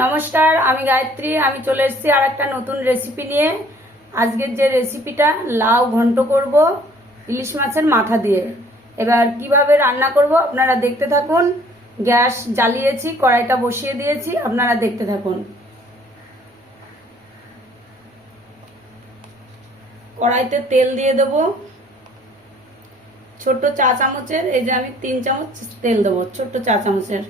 নমস্কার, আমি গায়ত্রী। আমি চলে এসেছি আর একটা নতুন রেসিপি নিয়ে। আজকের যে রেসিপিটা, লাউ ঘন্ট করব ইলিশ মাছের মাথা দিয়ে। এবার কিভাবে রান্না করব আপনারা দেখতে থাকুন। গ্যাস জ্বালিয়েছি, কড়াইটা বসিয়ে দিয়েছি, আপনারা দেখতে থাকুন। কড়াইতে তেল দিয়ে দেব, ছোট্ট চা চামচের। এই যে আমি 3 চামচ তেল দেবো, ছোট্ট চা চামচের।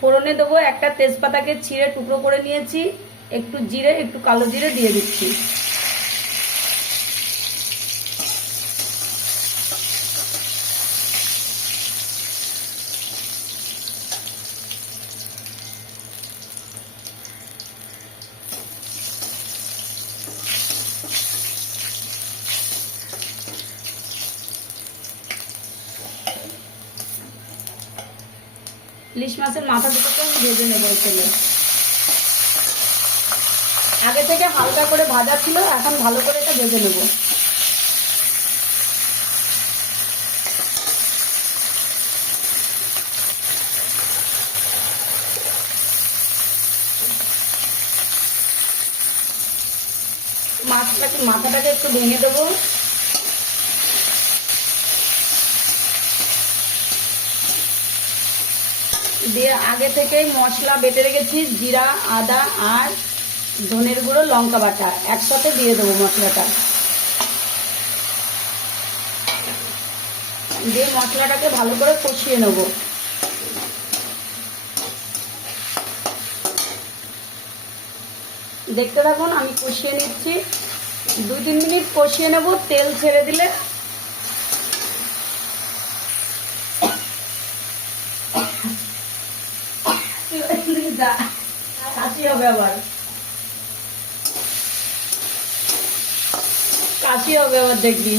ফোড়নে দেবো একটা তেজপাতাকে ছিঁড়ে টুকরো করে নিয়েছি, একটু জিরে, একটু কালো জিরে দিয়ে দিচ্ছি। ইলিশ মাছের মাথা দুটোকে আমি ভেজে নেবো তেলে। আগে থেকে হালকা করে ভাজা ছিল, এখন ভালো করে এটা ভেজে নেব। মাথাটাকে একটু ভেঙে দেবো। দিয়ে আগে থেকেই মশলা বেটে রেখেছি, জিরা, আদা আর ধনের গুঁড়ো, লঙ্কা বাটা একসাথে দিয়ে দেবো মশলাটা। দিয়ে মশলাটাকে ভালো করে কষিয়ে নেব। দেখতে থাকুন, আমি কষিয়ে নিচ্ছি। 2-3 মিনিট কষিয়ে নেব। তেল ছেড়ে দিলে কাশি হবে, আবার কাশি হবে আবার দেখবি।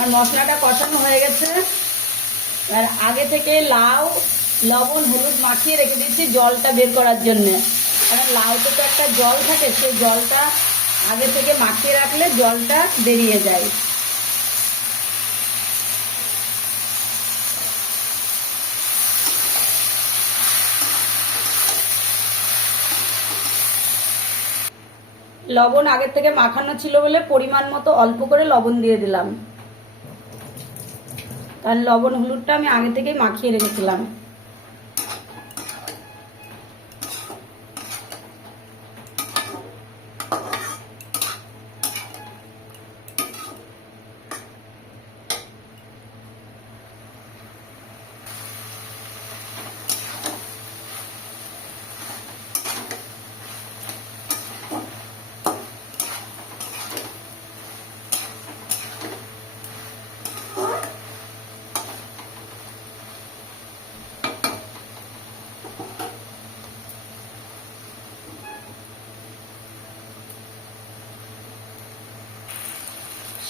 আর মশলাটা কষানো হয়ে গেছে। আর আগে থেকে লাউ, লবণ, হলুদ মাখিয়ে রেখে দিচ্ছি জলটা বের করার জন্যে। কারণ লাউতে তো একটা জল থাকে, সেই জলটা আগে থেকে মাখিয়ে রাখলে জলটা বেরিয়ে যায়। লবণ আগে থেকে মাখানো ছিল বলে পরিমাণ মতো অল্প করে লবণ দিয়ে দিলাম। কারণ লবণ হলুদটা আমি আগে থেকেই মাখিয়ে রেখেছিলাম।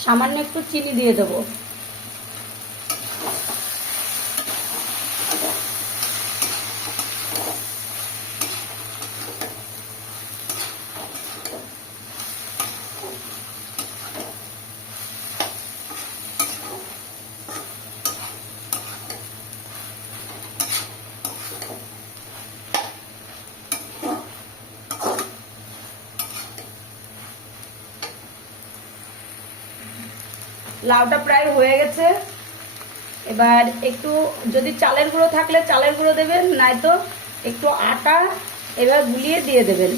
সামান্য একটু চিনি দিয়ে দেবো। লাউটা প্রায় হয়ে গেছে। এবার একটু যদি চালের গুঁড়ো থাকলে চালের গুঁড়ো দেবেন, নয়তো একটু আটা এবার গুলিয়ে দিয়ে দেবেন।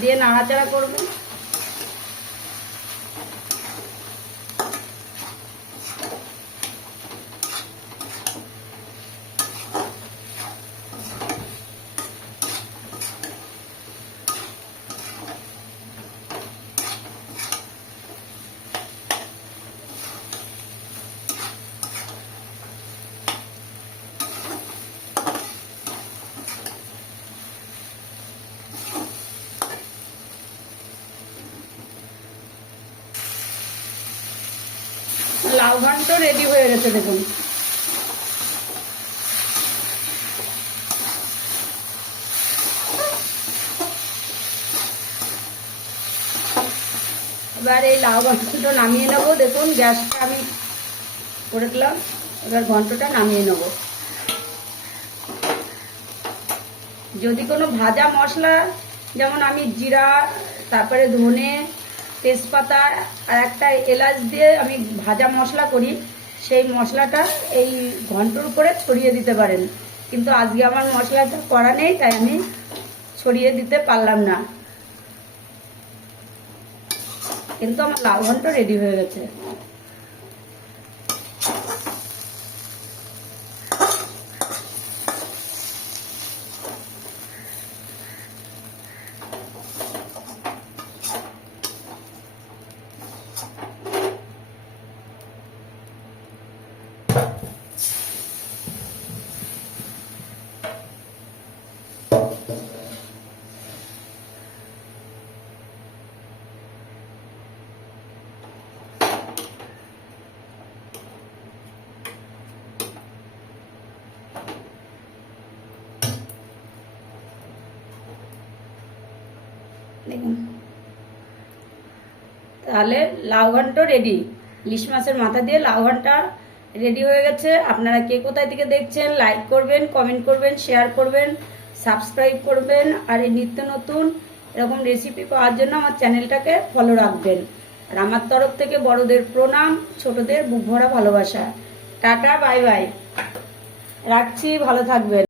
দিয়ে নাড়াচাড়া করবেন। লাউ ঘন্ট রেডি হয়ে গেছে, দেখুন। এবার এই লাউ ঘন্টটা নামিয়ে নেব। দেখুন গ্যাসটা আমি করে দিলাম, এবার ঘন্টটা নামিয়ে নেব। যদি কোনো ভাজা মশলা, যেমন আমি জিরা, তারপরে ধনে, তেজপাতা আর একটা এলাচ দিয়ে আমি ভাজা মশলা করি, সেই মশলাটা এই ঘন্টর উপরে ছড়িয়ে দিতে পারেন, কিন্তু আজকে আমার মশলাটা করা নেই, তাই আমি ছড়িয়ে দিতে পারলাম না। কিন্তু আমার লাউ ঘন্ট রেডি হয়ে গেছে। দেখুন, তাহলে লাউ ঘন্ট রেডি। ইলিশ মাছের মাথা দিয়ে লাউ ঘন্টা রেডি হয়ে গেছে। আপনারা কে কোথায় থেকে দেখছেন লাইক করবেন, কমেন্ট করবেন, শেয়ার করবেন, সাবস্ক্রাইব করবেন। আর এই নিত্য নতুন এরকম রেসিপি পাওয়ার জন্য আমার চ্যানেলটাকে ফলো রাখবেন। আর আমার তরফ থেকে বড়দের প্রণাম, ছোটদের বুক ভরা ভালোবাসা। টাটা, বাই বাই, রাখছি, ভালো থাকবেন।